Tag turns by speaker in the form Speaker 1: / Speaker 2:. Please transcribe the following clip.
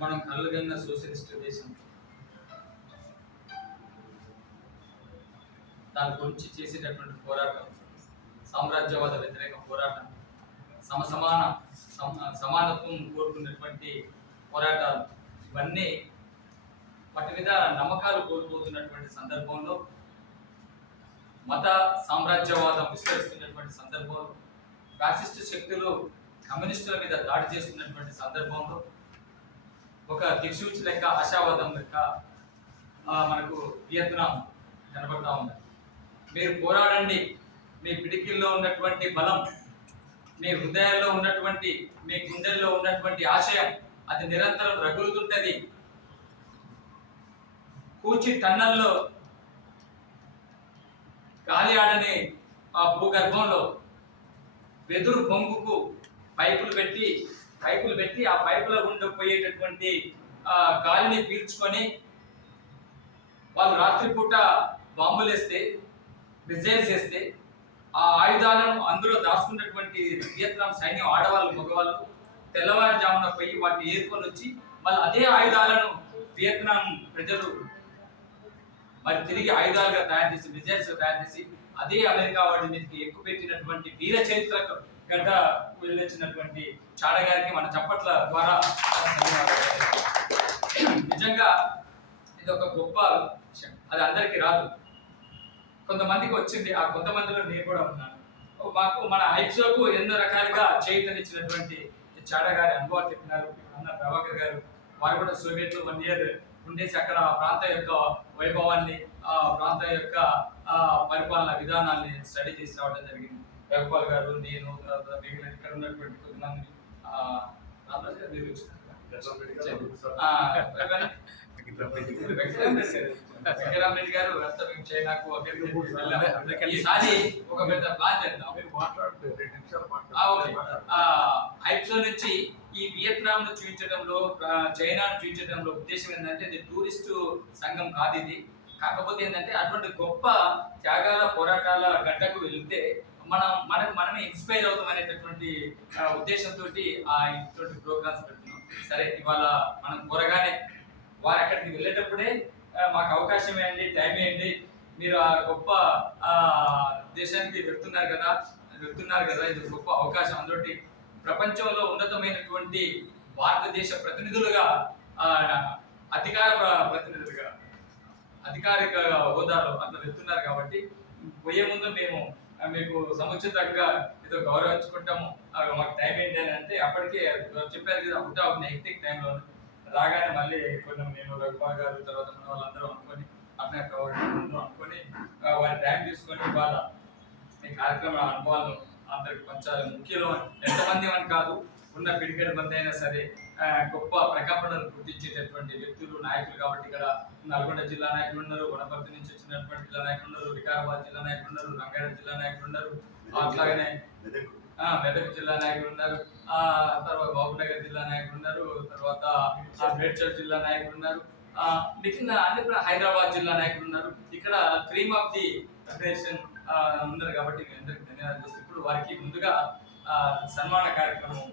Speaker 1: మనం కళ్ళగన్న సోషలిస్ట్ దేశం దాని గురించి చేసేటటువంటి పోరాటం సామ్రాజ్యవాద వ్యతిరేక పోరాటం సమసమాన సమానత్వం కోరుకున్నటువంటి పోరాటాలు ఇవన్నీ వాటి మీద నమ్మకాలు కోల్పోతున్నటువంటి సందర్భంలో మత సామ్రాజ్యవాదం విస్తరిస్తున్నటువంటి సందర్భంలో ఫ్యాసిస్ట్ శక్తులు కమ్యూనిస్టుల మీద దాడి చేస్తున్నటువంటి సందర్భంలో ఒక దిక్సూచి లెక్క ఆశావాదం లెక్క మనకు వియత్నాం కనబడతా ఉంది. మీరు పోరాడండి. మీ పిడికిల్లో ఉన్నటువంటి బలం మీ హృదయాల్లో ఉన్నటువంటి మీ గుండెల్లో ఉన్నటువంటి ఆశయం అది నిరంతరం రగులుతుంటది. కూచి టన్నల్లో గాలి ఆడని ఆ భూగర్భంలో వెదురు బొంగుకు పైపులు పెట్టి పైపులు పెట్టి ఆ పైపులో గుండా పోయేటటువంటి ఆ గాలిని పీల్చుకొని వాళ్ళు రాత్రిపూట బాంబులు వేస్తే మిజైల్స్ వేస్తే ఆ ఆయుధాలను అందులో దాచుకున్నటువంటి వియత్నాం సైన్యం ఆడవాళ్ళు మగవాళ్ళు తెల్లవారుజామున పోయి వాటిని ఏర్కొని వచ్చి మళ్ళీ అదే ఆయుధాలను వియత్నాం ప్రజలు మరి తిరిగి ఆయుధాలుగా తయారు చేసి మిజైల్స్ తయారు చేసి అదే అమెరికా వాడి మీదకి ఎక్కువ పెట్టినటువంటి వీర చరిత్రకు గడ్డ వెళ్ళొచ్చినటువంటి చాడగారికి మన చప్పట్ల ద్వారా నిజంగా ఇది ఒక గొప్ప విషయం. అది అందరికీ రాదు. కొంతమందికి వచ్చింది ఆ కొంతమందిలో నేను కూడా ఉన్నాను. మాకు మన హైప్స్లకు ఎన్నో రకాలుగా చేయుతనిచ్చినటువంటి చాడ గారి అనుభవాలు చెప్పినారు. అన్న ప్రభాకర్ గారు వారు కూడా సోవియట్ వన్ ఇయర్ ఉండేసి అక్కడ ఆ ప్రాంతం యొక్క వైభవాన్ని ఆ ప్రాంతం యొక్క ఆ పరిపాలన విధానాన్ని స్టడీ చేసి రావడం జరిగింది. రఘుపాల్ గారు నేను తర్వాత మిగిలిన ఇక్కడ ఉన్నటువంటి కొంతమంది గారు మీరు. ఈసారి ఒక పెద్ద ప్లాన్ చేద్దాం. నుంచి ఈ వియత్నాం ను చూపించడంలో చైనాను చూపించడంలో ఉద్దేశం ఏంటంటే ఇది టూరిస్టు సంఘం కాదు ఇది. కాకపోతే ఏంటంటే అటువంటి గొప్ప త్యాగాల పోరాటాల గడ్డకు వెళ్తే మనం మనకు మనమే ఇన్స్పైర్ అవుతాం అనేటటువంటి ఆ, ఉద్దేశంతో ఆ ఇటువంటి ప్రోగ్రామ్స్ పెడుతున్నాం. సరే ఇవాళ మనం కోరగానే వారు అక్కడికి వెళ్ళేటప్పుడే మాకు అవకాశం వేయండి టైం వేయండి. మీరు ఆ గొప్ప దేశానికి వెళ్తున్నారు కదా వెళ్తున్నారు కదా ఇది గొప్ప అవకాశం. అందులో ప్రపంచంలో ఉన్నతమైనటువంటి భారతదేశ ప్రతినిధులుగా అధికార ప్రతినిధులు అధికారిక హోదాలో అట్లా వెళ్తున్నారు కాబట్టి పోయే ముందు మేము మీకు సముచితంగా ఏదో గౌరవించుకుంటాము. మాకు టైం ఏంటి అని అంటే అప్పటికే చెప్పారు కదా అవుట్ ఆఫ్ హెక్టిక్ టైంలో రాగానే మళ్ళీ కొన్ని నేను రఘుబాబు గారు తర్వాత మన వాళ్ళందరూ అనుకొని అట్లా అనుకొని ఆ, వారి టైం తీసుకొని వాళ్ళ మీ కార్యక్రమ అనుభవాలను అందరికి పంచాలి. ముఖ్యంలో ఎంతమంది అని కాదు ఉన్న పిడికెడ మంది అయినా సరే గొప్ప ప్రకంపనలు గుర్తించేటటువంటి వ్యక్తులు నాయకులు కాబట్టి ఇక్కడ నల్గొండ జిల్లా నాయకులు ఉన్నారు వనపర్తి నుంచి వచ్చినటువంటి జిల్లా నాయకులు ఉన్నారు వికారాబాద్ జిల్లా నాయకులు ఉన్నారు రంగారెడ్డి జిల్లా నాయకులు ఉన్నారు అట్లాగనే మెదక్. జిల్లా నాయకులు ఉన్నారు ఆ తర్వాత బాబునగర్ జిల్లా నాయకులు ఉన్నారు తర్వాత మేడ్చల్ జిల్లా నాయకులు ఉన్నారు మిగిలిన అన్ని హైదరాబాద్ జిల్లా నాయకులు ఉన్నారు. ఇక్కడ క్రీమ్ ఆఫ్ ది ఫెడరేషన్ ఉన్నారు కాబట్టి మీ అందరికి ధన్యవాదాలు. చేస్తూ ఇప్పుడు వారికి ముందుగా ఆ, సన్మాన కార్యక్రమం